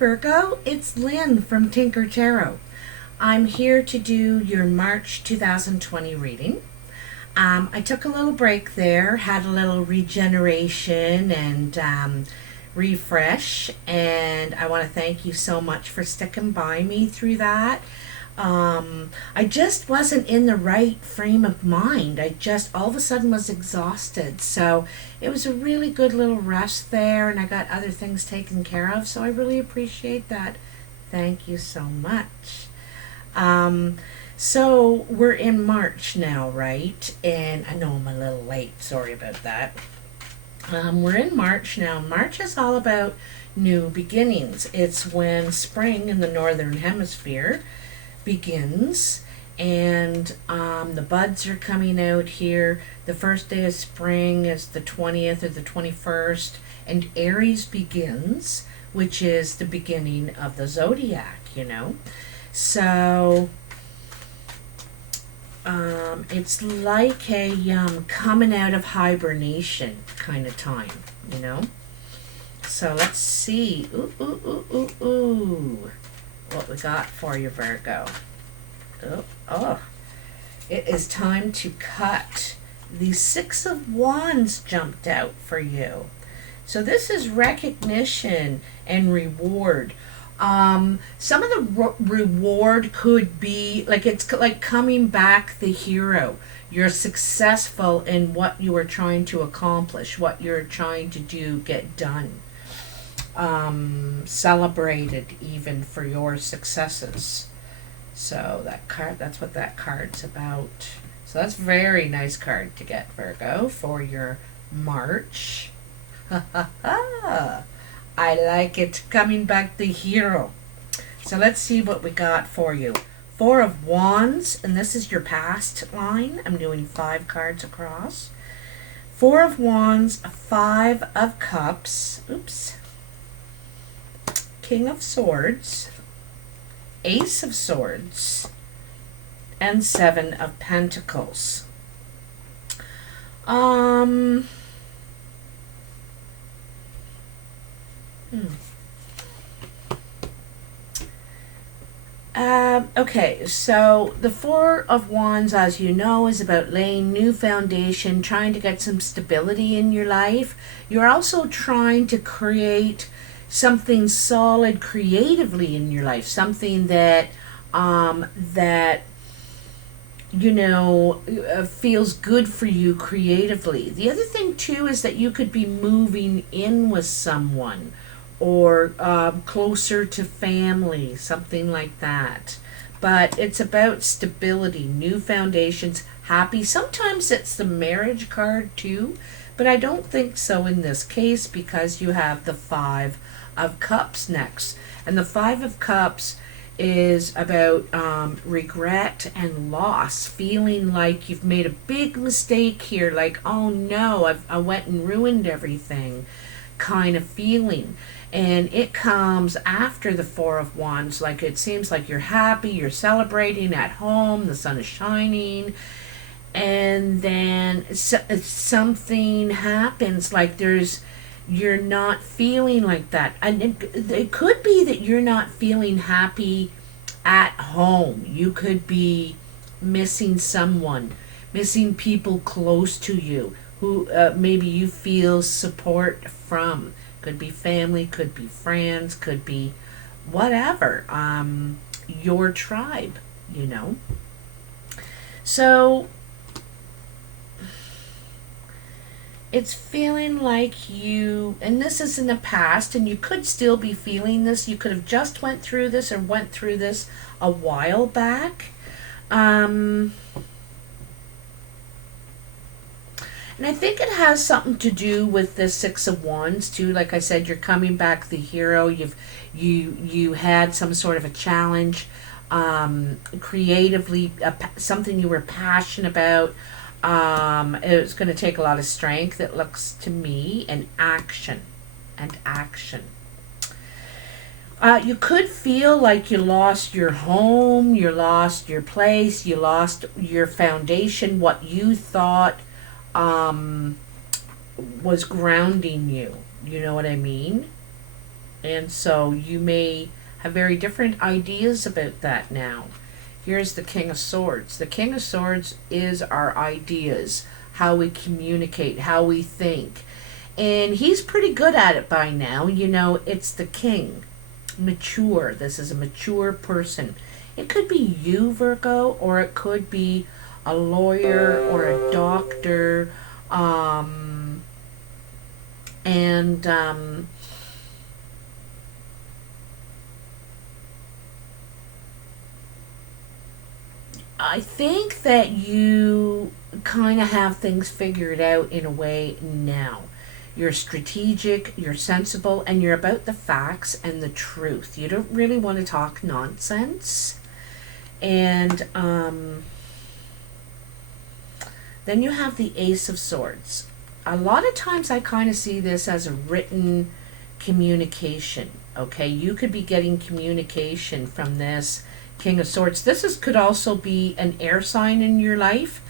Virgo, it's Lynn from Tinker Tarot. I'm here to do your March 2020 reading. I took a little break there, had a little regeneration and refresh, and I want to thank you so much for sticking by me through that. I just wasn't in the right frame of mind. I just all of a sudden was exhausted. So it was a really good little rest there, and I got other things taken care of. So I really appreciate that. Thank you so much. So we're in March now, right? And I know I'm a little late. Sorry about that. We're in March now. March is all about new beginnings. It's when spring in the northern hemisphere begins, and the buds are coming out here. The first day of spring is the 20th or the 21st, and Aries begins, which is the beginning of the zodiac, So it's like a coming out of hibernation kind of time, So let's see. Ooh. What we got for you, Virgo. It is time to cut. The Six of Wands jumped out for you. So this is recognition and reward. Some of the reward could be like it's like coming back the hero. You're successful in what you are trying to accomplish, what you're trying to do, get done. Celebrated even for your successes. So that's what that card's about. So that's a very nice card to get, Virgo, for your March. I like it, coming back the hero. So let's see what we got for you. Four of Wands, and this is your past line. I'm doing 5 cards across. Four of Wands, 5 of Cups. Oops. King of Swords, Ace of Swords, and 7 of Pentacles. Okay, so the Four of Wands, as you know, is about laying new foundation, trying to get some stability in your life. You're also trying to create something solid creatively in your life, something that feels good for you creatively. The other thing too is that you could be moving in with someone, or closer to family, something like that. But it's about stability, new foundations, happy. Sometimes it's the marriage card too, but I don't think so in this case, because you have the 5 of Cups next. And the 5 of Cups is about regret and loss, feeling like you've made a big mistake here, like, oh no, I went and ruined everything kind of feeling. And it comes after the 4 of Wands. Like, it seems like you're happy, you're celebrating at home, the sun is shining, and then something happens, like you're not feeling like that. And it could be that you're not feeling happy at home. You could be missing someone, missing people close to you who maybe you feel support from. Could be family, could be friends, could be whatever, your tribe, So it's feeling like you, and this is in the past, and you could still be feeling this. You could have just went through this or went through this a while back. And I think it has something to do with the 6 of Wands too. Like I said, you're coming back the hero. You had some sort of a challenge, creatively, something you were passionate about. It's going to take a lot of strength, it looks to me, and action. You could feel like you lost your home, you lost your place, you lost your foundation, what you thought was grounding you. You know what I mean? And so you may have very different ideas about that now. Here's the King of Swords. The King of Swords is our ideas, how we communicate, how we think. And he's pretty good at it by now. You know, it's the king. Mature. This is a mature person. It could be you, Virgo, or it could be a lawyer or a doctor. And I think that you kind of have things figured out in a way now. You're strategic, you're sensible, and you're about the facts and the truth. You don't really want to talk nonsense. And then you have the Ace of Swords. A lot of times I kind of see this as a written communication. Okay, you could be getting communication from this King of Swords. Could also be an air sign in your life,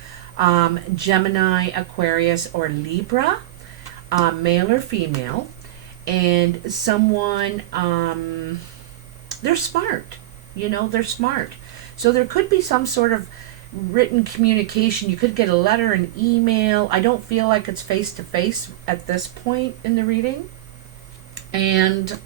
Gemini, Aquarius, or Libra, male or female, and someone, they're smart. You know, they're smart. So there could be some sort of written communication. You could get a letter, an email. I don't feel like it's face to face at this point in the reading. And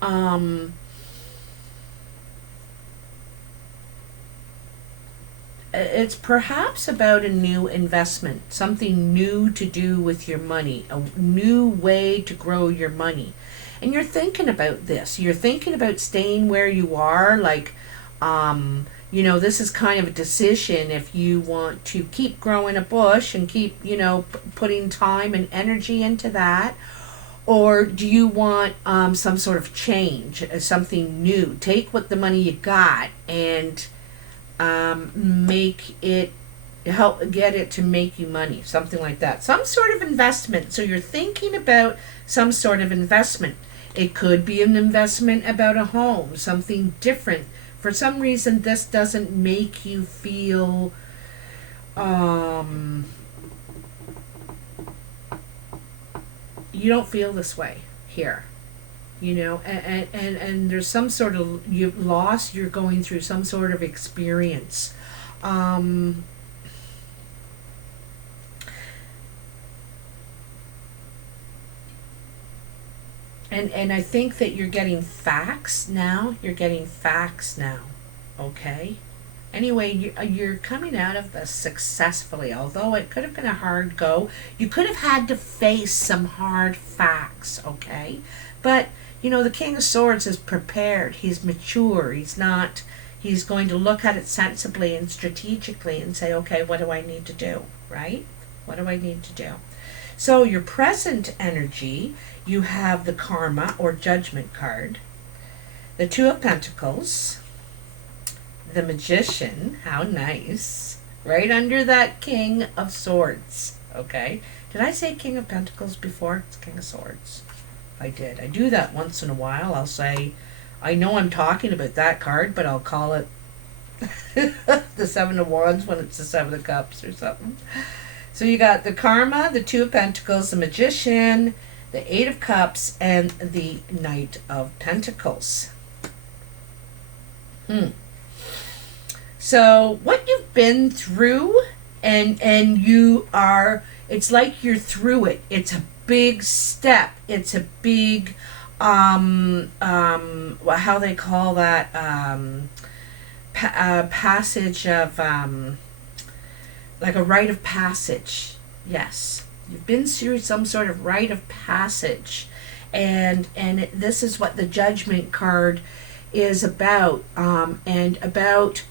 it's perhaps about a new investment, something new to do with your money, a new way to grow your money. And you're thinking about this. You're thinking about staying where you are, like, you know, this is kind of a decision if you want to keep growing a bush and keep, you know, putting time and energy into that. Or do you want some sort of change, something new? Take what the money you got and make it, help get it to make you money, something like that. Some sort of investment. So you're thinking about some sort of investment. It could be an investment about a home, something different. For some reason, this doesn't make you feel you don't feel this way here, you know, and there's some sort of you've lost, you're going through some sort of experience. And I think that you're getting facts now. Okay? Anyway, you're coming out of this successfully, although it could have been a hard go. You could have had to face some hard facts, okay? But, you know, the King of Swords is prepared. He's mature. He's going to look at it sensibly and strategically and say, okay, what do I need to do, right? What do I need to do? So your present energy, you have the Karma or Judgment card, the Two of Pentacles, the Magician, how nice, right under that King of Swords, okay? Did I say King of Pentacles before? It's King of Swords. I did. I do that once in a while. I'll say, I know I'm talking about that card, but I'll call it the Seven of Wands when it's the Seven of Cups or something. So you got the Karma, the Two of Pentacles, the Magician, the Eight of Cups, and the Knight of Pentacles. So what you've been through, and you are, it's like you're through it. It's a big step. It's a big, how they call that, passage of, like a rite of passage. Yes, you've been through some sort of rite of passage, and this is what the Judgment card is about, and about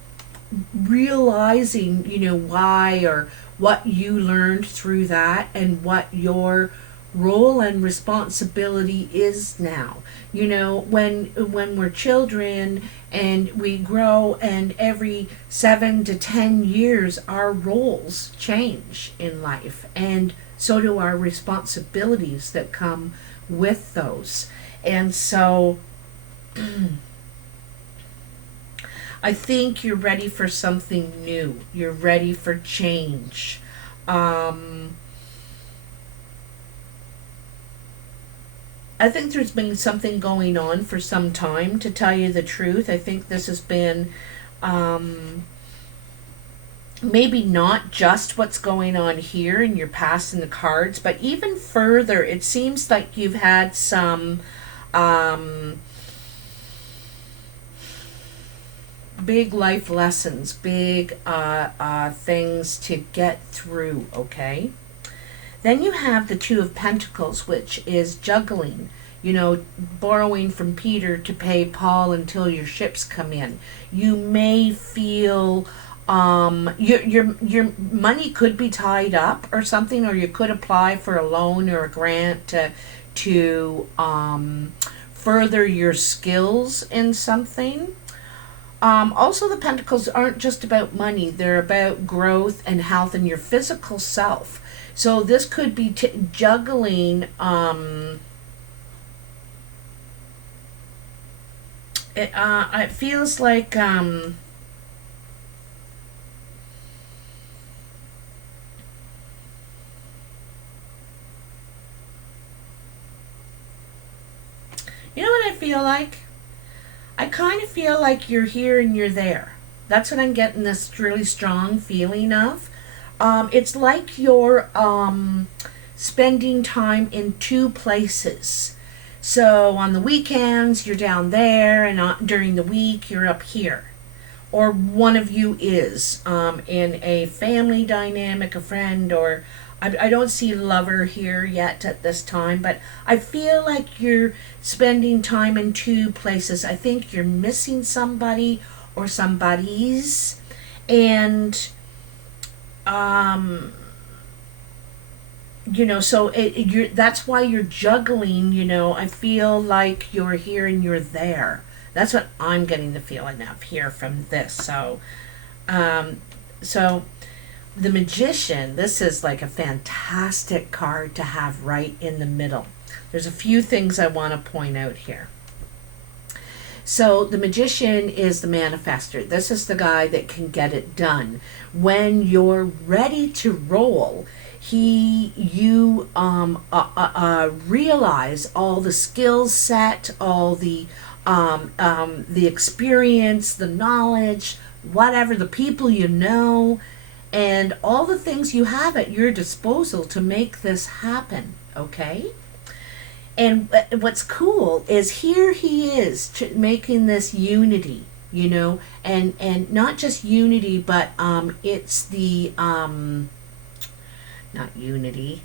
realizing, you know, why or what you learned through that and what your role and responsibility is now. You know, when we're children and we grow, and every 7 to 10 years our roles change in life, and so do our responsibilities that come with those. And so I think you're ready for something new. You're ready for change. I think there's been something going on for some time, to tell you the truth. I think this has been um, maybe not just what's going on here in your past in the cards, but even further, it seems like you've had some um, big life lessons, big things to get through, okay? Then you have the Two of Pentacles, which is juggling, borrowing from Peter to pay Paul until your ships come in. You may feel your money could be tied up or something, or you could apply for a loan or a grant to further your skills in something. Also, the Pentacles aren't just about money, they're about growth and health and your physical self. So this could be juggling. It feels like you know what I feel like? I kind of feel like you're here and you're there. That's what I'm getting this really strong feeling of. It's like you're spending time in two places. So on the weekends, you're down there, and during the week, you're up here. Or one of you is in a family dynamic, a friend, or I don't see lover here yet at this time, but I feel like you're spending time in two places. I think you're missing somebody or somebody's, and so that's why you're juggling. I feel like you're here and you're there. That's what I'm getting the feeling of here from this. So the Magician, this is like a fantastic card to have right in the middle. There's a few things I want to point out here. So the Magician is the manifester. This is the guy that can get it done. When you're ready to roll, you realize all the skill set, all the experience, the knowledge, whatever, the people you know, and all the things you have at your disposal to make this happen, okay? And what's cool is here he is making this unity, and not just unity, but it's the not unity.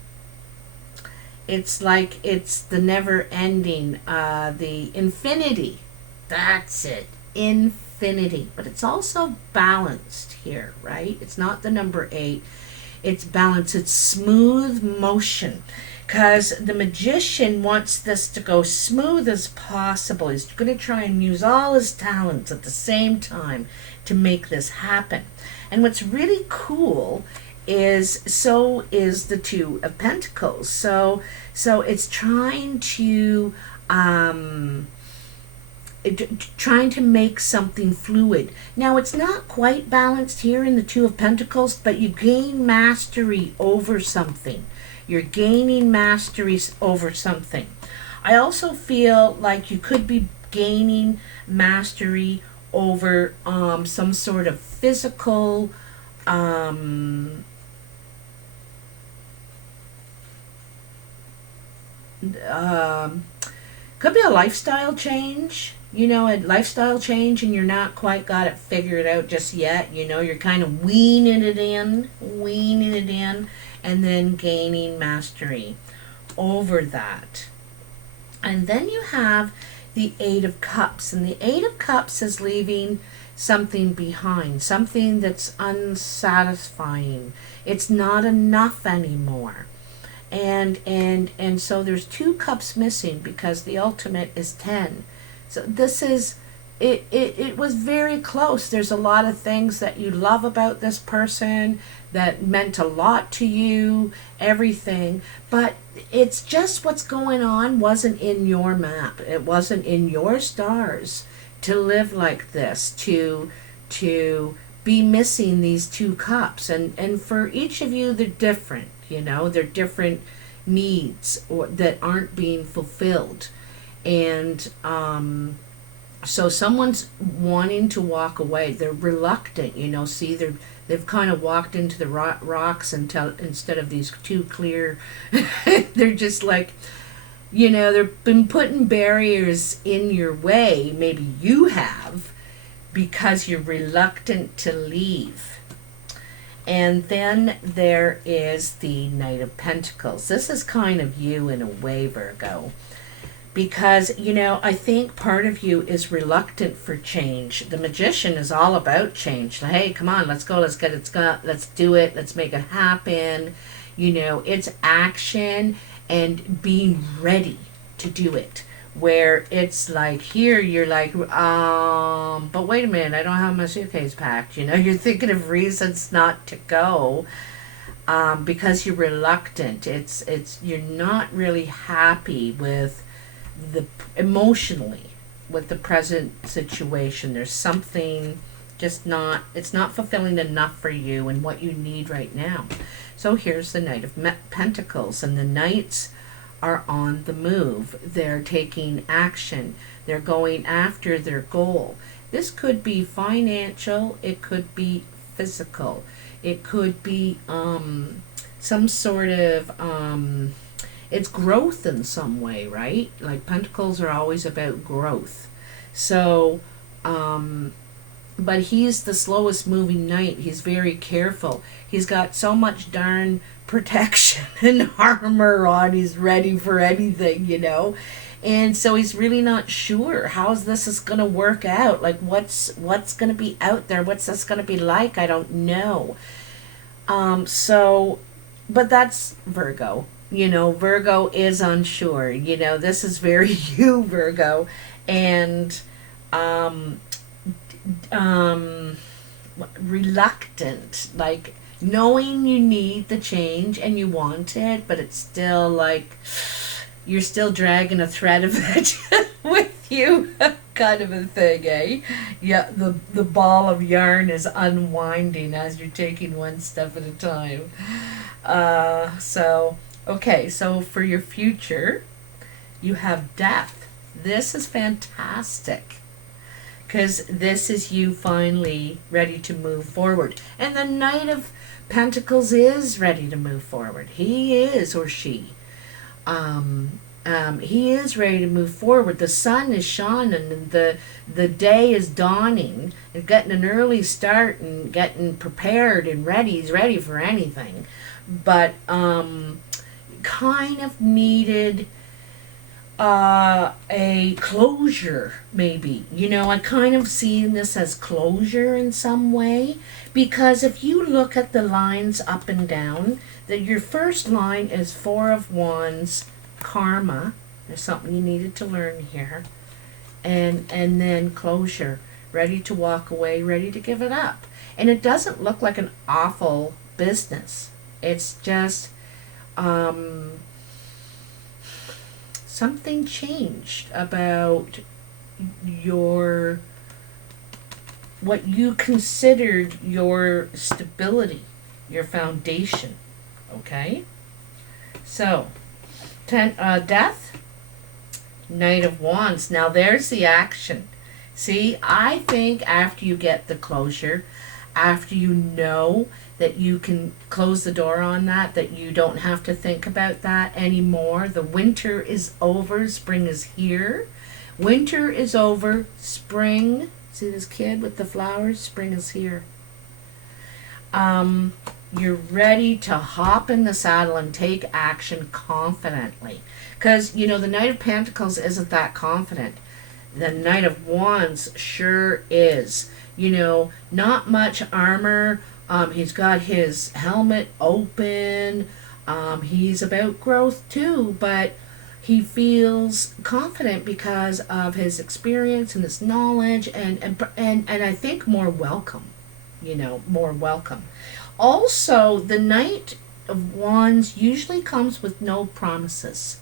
It's like it's the never ending, the infinity. That's it, infinity. But it's also balanced here, right? It's not the number 8. It's balanced. It's smooth motion. Because the Magician wants this to go smooth as possible. He's going to try and use all his talents at the same time to make this happen. And what's really cool is the Two of Pentacles. So it's trying to make something fluid. Now it's not quite balanced here in the Two of Pentacles, but you gain mastery over something. You're gaining mastery over something. I also feel like you could be gaining mastery over some sort of physical could be a lifestyle change, a lifestyle change, and you're not quite got it figured out just yet. You're kind of weaning it in, and then gaining mastery over that. And then you have the Eight of Cups, and the Eight of Cups is leaving something behind, something that's unsatisfying. It's not enough anymore. And so there's 2 cups missing because the ultimate is 10. So this is it was very close. There's a lot of things that you love about this person that meant a lot to you, everything, but it's just what's going on wasn't in your map. It wasn't in your stars to live like this, to be missing these 2 cups. And for each of you, they're different. They're different, needs or that aren't being fulfilled. And so someone's wanting to walk away. They're reluctant, see, they've kind of walked into the rocks instead of these two clear. They're just like, they've been putting barriers in your way. Maybe you have, because you're reluctant to leave. And then there is the Knight of Pentacles. This is kind of you in a way, Virgo. Because, I think part of you is reluctant for change. The Magician is all about change. Hey, come on, let's go, let's do it, let's make it happen. It's action and being ready to do it. Where it's like here, you're like, but wait a minute, I don't have my suitcase packed. You're thinking of reasons not to go, because you're reluctant. You're not really happy with emotionally with the present situation. There's something it's not fulfilling enough for you and what you need right now. So here's the Knight of Pentacles, and the Knights are on the move. They're taking action. They're going after their goal. This could be financial. It could be physical. It could be some sort of it's growth in some way, right? Like Pentacles are always about growth. So but he's the slowest moving knight. He's very careful. He's got so much darn protection and armor on. He's ready for anything, And so he's really not sure how this is going to work out. Like what's going to be out there? What's this going to be like? I don't know. But that's Virgo. Virgo is unsure. This is very you, Virgo. And reluctant, like knowing you need the change and you want it, but it's still like you're still dragging a thread of it with you, kind of a thing, eh? Yeah, the ball of yarn is unwinding as you're taking one step at a time. Okay, so for your future, you have Death. This is fantastic, because this is you finally ready to move forward. And the Knight of Pentacles is ready to move forward. He is, or she. He is ready to move forward. The sun is shining and the day is dawning and getting an early start and getting prepared and ready. He's ready for anything. But kind of needed a closure, maybe. I kind of see this as closure in some way, because if you look at the lines up and down, that your first line is Four of Wands, karma. There's something you needed to learn here, and then closure, ready to walk away, ready to give it up. And it doesn't look like an awful business. It's just something changed about what you considered your stability, your foundation. Okay? So, Death, Knight of Wands. Now there's the action. See, I think after you get the closure, after you know that you can close the door on that you don't have to think about that anymore. The winter is over, spring is here. Winter is over, spring, see this kid with the flowers? Spring is here. You're ready to hop in the saddle and take action confidently. Because, the Knight of Pentacles isn't that confident. The Knight of Wands sure is. Not much armor. He's got his helmet open. He's about growth too, but he feels confident because of his experience and his knowledge, and I think more welcome. More welcome. Also, the Knight of Wands usually comes with no promises.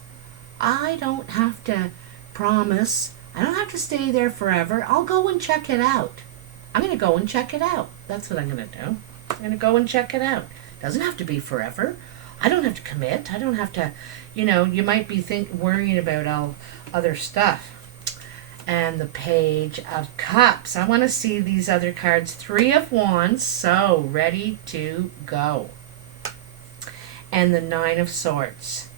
I don't have to promise. I don't have to stay there forever. I'll go and check it out. I'm going to go and check it out. That's what I'm going to do. I'm going to go and check it out. Doesn't have to be forever. I don't have to commit. I don't have to, you might be worrying about all other stuff. And the Page of Cups. I want to see these other cards. Three of Wands. So, ready to go. And the Nine of Swords.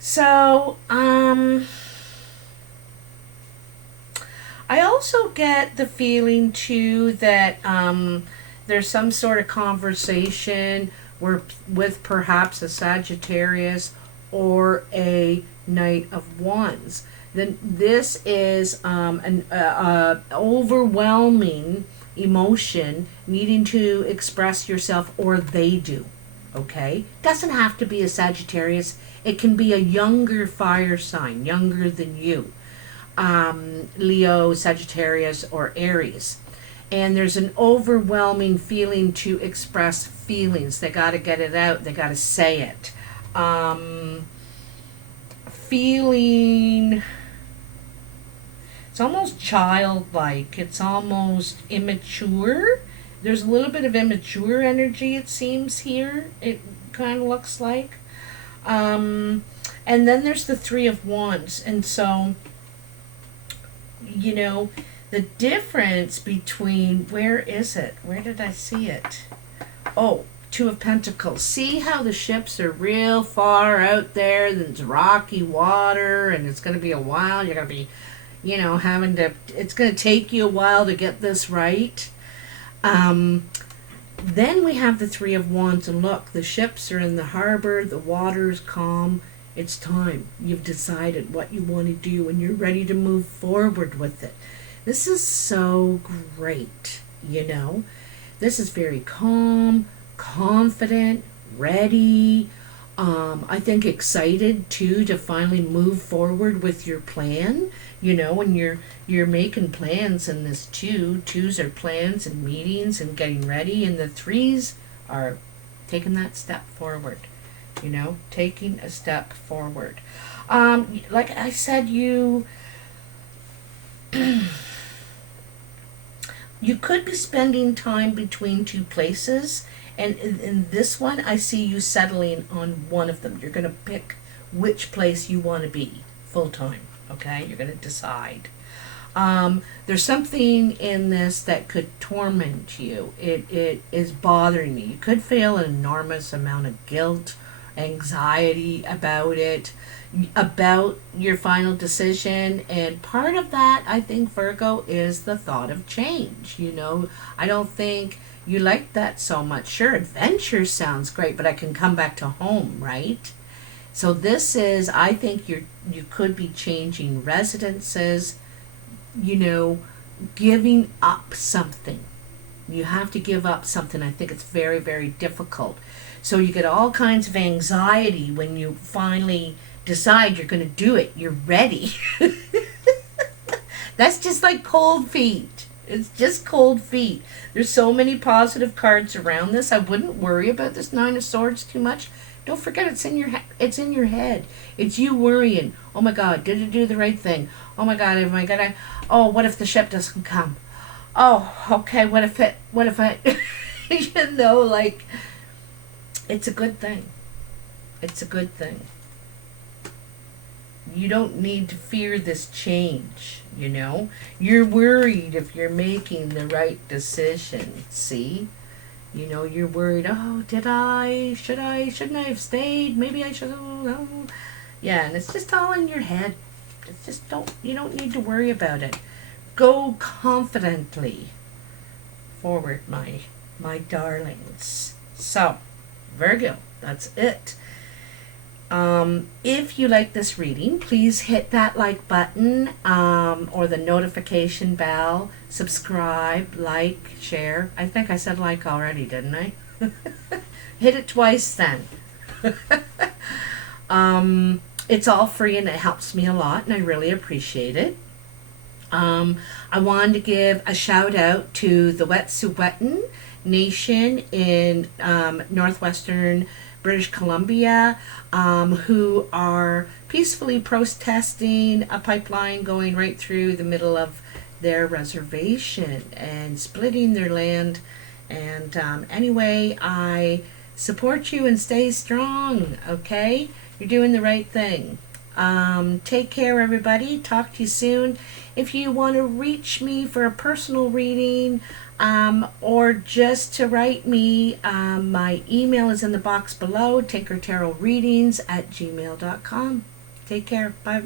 So, I also get the feeling, too, that there's some sort of conversation with perhaps a Sagittarius or a Knight of Wands. Then this is an overwhelming emotion needing to express yourself, or they do. Okay? Doesn't have to be a Sagittarius. It can be a younger fire sign, younger than you. Leo, Sagittarius, or Aries. And there's an overwhelming feeling to express feelings. They got to get it out. They got to say it. Feeling, it's almost childlike. It's almost immature. There's a little bit of immature energy, it seems, here. It kind of looks like. And then there's the Three of Wands. And so, the difference between, where is it? Where did I see it? Oh, Two of Pentacles. See how the ships are real far out there? There's rocky water, and it's going to be a while. You're going to be, it's going to take you a while to get this right. Then we have the Three of Wands, and look, the ships are in the harbor, the water's calm. It's time. You've decided what you want to do, and you're ready to move forward with it. This is so great, This is very calm, confident, ready. I think excited too to finally move forward with your plan. When you're making plans in this too. Twos are plans and meetings and getting ready, and the threes are taking that step forward. Taking a step forward. Like I said, you could be spending time between two places. And in this one, I see you settling on one of them. You're going to pick which place you want to be full-time, okay? You're going to decide. There's something in this that could torment you. It is bothering you. You could feel an enormous amount of guilt, anxiety about it, about your final decision. And part of that, I think, Virgo, is the thought of change. I don't think you like that so much. Sure, adventure sounds great, but I can come back to home, right? So this is, I think you could be changing residences, giving up something. You have to give up something. I think it's very, very difficult. So you get all kinds of anxiety when you finally decide you're going to do it. You're ready. That's just like cold feet. It's just cold feet. There's so many positive cards around this. I wouldn't worry about this Nine of Swords too much. Don't forget, it's in your head. It's you worrying. Oh my God, did I do the right thing? Oh my God, am I gonna? Oh, what if the ship doesn't come? Oh, okay. What if I? It's a good thing. It's a good thing. You don't need to fear this change, You're worried if you're making the right decision, see? You're worried, oh, shouldn't I have stayed? Maybe I should have, oh. Yeah, and it's just all in your head. It's just you don't need to worry about it. Go confidently forward, my darlings. So, Virgo, that's it. If you like this reading, please hit that like button or the notification bell, subscribe, like, share. I think I said like already, didn't I? Hit it twice then. It's all free and it helps me a lot, and I really appreciate it. I wanted to give a shout out to the Wet'suwet'en Nation in northwestern British Columbia, who are peacefully protesting a pipeline going right through the middle of their reservation and splitting their land. And anyway, I support you and stay strong, okay? You're doing the right thing. Take care, everybody. Talk to you soon. If you want to reach me for a personal reading or just to write me, my email is in the box below, tinkertarotreadings@gmail.com. Take care. Bye.